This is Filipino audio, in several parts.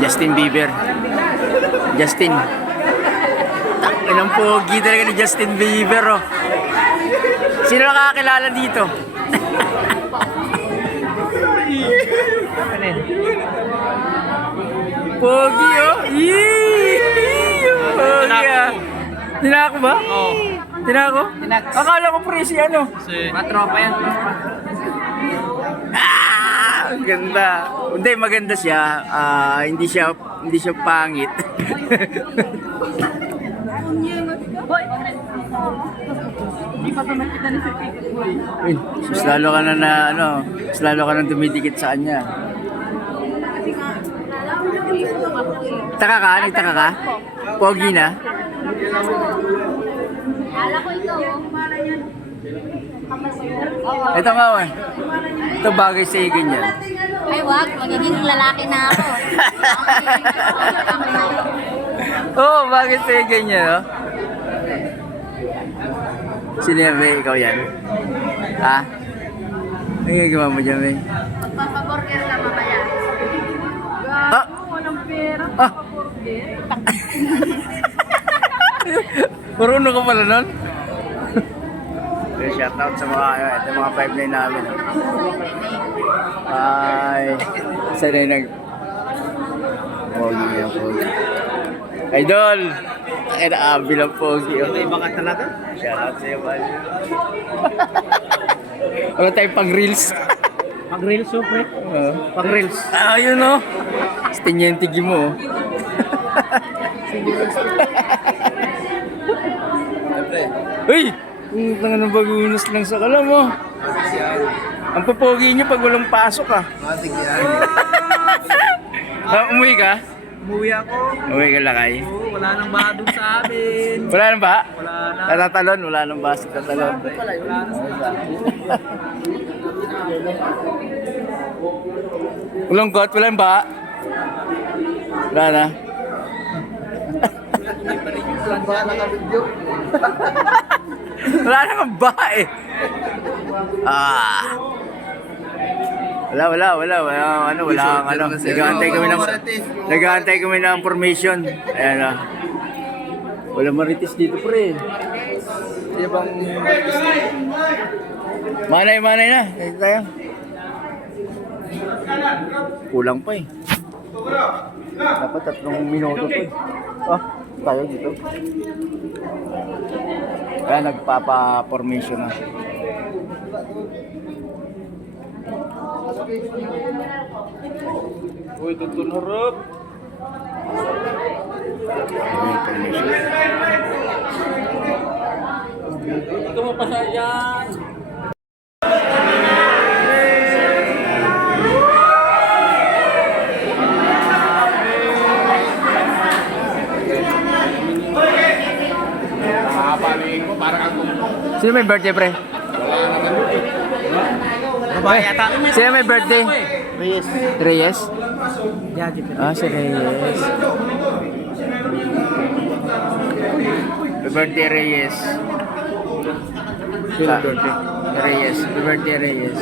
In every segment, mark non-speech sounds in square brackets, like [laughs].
Justin Bieber. Justin. Inang pogi talaga ni Justin Bieber, oh. Sino nakakilala dito? ano? Pogi, oh. Yee! Pogi, ah. Tinako ba? Oo. Tinako? Tinaks. Akala ko pre si ano. Si... Matropa yan. Ganda. Hindi, maganda siya. Ah, hindi siya hindi siya pangit. Hindi pa ito nakita ni. Uy, mas lalo ka na na ano, mas lalo ka na dumidikit sa kanya. Taka ka? Nagtaka ka? Pogi na? Kala ko ito. Ito nga eh. Ito bagay sa ganyan. Ay wag, magiging lalaki na ako. Oo, oh, bagay sa ganyan, no? Yan, May? Ikaw yan? Ha? Ang gagawa mo dyan, May? Magpapaburger ka mamaya. Ah! Walang pera. Ah! [laughs] Marunong ka pala nun? Shout out sa mga, ano, ito mga 5 namin. Ay, isa na yung nag... Pogi yan, pogi. Idol! Ay, naabi lang pogi. Oh. Iba ka talaga? Shout out sa iyo, man. Wala tayong pang reels. Pag-reels so, pre. Uh, Pag-reels. ah, yun oh. Stinyentigi mo. oh. Uy! Ang tanga ng bagunas lang sa kalam mo. Ang papogi niyo pag walang pasok ah. Matig yan. Ah, umuwi ka? Umuwi ako. Umuwi ka lakay. Oo, wala nang baha doon sa amin. Wala nang ba? Wala na. Natatalon? Wala nang ba sa tatalon? Wala na sa Walang got? Walang ba? Wala na. Walang baha nakabidyo. Wala namang ba eh. Ah. Wala, wala, wala, wala, ano, wala, ano, nag-aantay kami ng, nag-aantay kami ng formation. Ayan ah. Wala marites dito pre. Di bang... Manay, manay na. Dito tayo. Kulang pa eh. Dapat tatlong minuto to eh. Ah, tayo dito. Kaya nagpapa-formation na. Uy, tutun harap. Ito mo pa sa Sino may birthday, pre? Babae yata. Sino may birthday? Reyes. Reyes? Ah, si Reyes. Happy birthday, Reyes. Sino birthday? Reyes. Happy birthday, Reyes.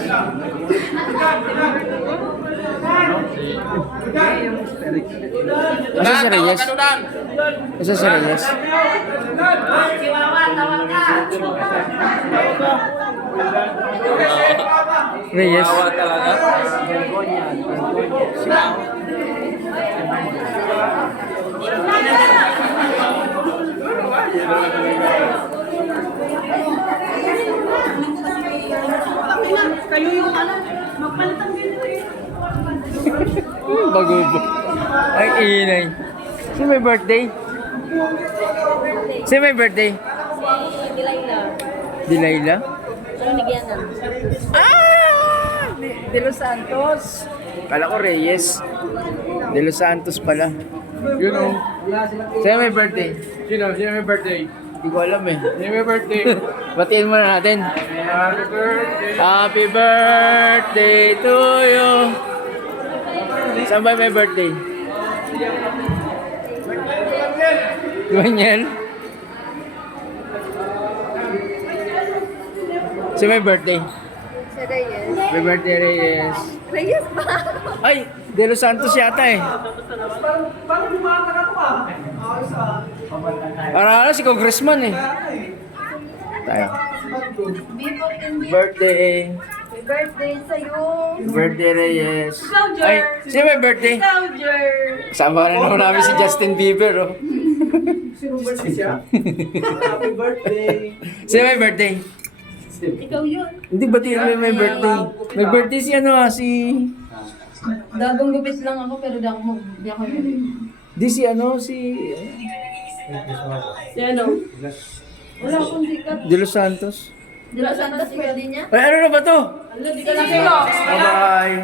Asa si Reyes? Asa si Reyes? Reyes? talaga. Bago ba? Ay, inay. Sino may birthday? Sino may birthday? Si Dilayla. Dilayla? Ano nigyan na? Ah! De, Los Santos. Kala ko Reyes. De Los Santos pala. Yun o. Sino may birthday? Sino? Sino may birthday? Hindi ko alam eh. Sino may birthday? [laughs] Batiin muna natin. Happy birthday. Happy birthday to you. Saan ba may birthday? Ganyan. Saan may birthday? Si Reyes. Happy birthday, Reyes. Reyes ba? Ay, De Los Santos yata eh. Parang ako ah. Ayos ah. Para si Congressman eh. Tayo. Birthday. Happy birthday sa'yo. Birthday, Reyes. Ikaw, Jer. Ay, sino may birthday? Ikaw, Jer. Kasama rin naman namin si Justin Bieber, oh. [laughs] Sino birthday siya? Happy birthday. [laughs] Sino may birthday? Ikaw yun. Hindi ba may, may birthday? May birthday si ano ah, si... Dabang gupit lang ako pero di ako mag... Di ako yun. Di si ano, si... Si ano? Wala akong sikat. De Los Santos. Di ba Santos pwede niya? Ay, ano na ba to? Di ka lang sa'yo. Bye-bye.